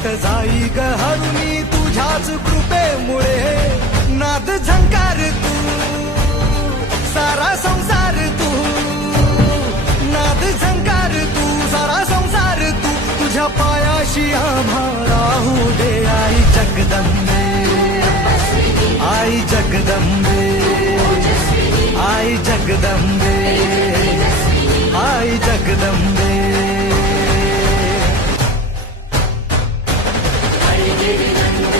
वाट जाई ग हरुणी तुझ्याच कृपेमुळे नाद झंकार तू सारा संसार तू नाद झंकार तू सारा संसार तू तुझ्या पायाशी आम्हा राहू दे आई जगदंबे आई जगदंबे आई जगदंबे आई जगदंबे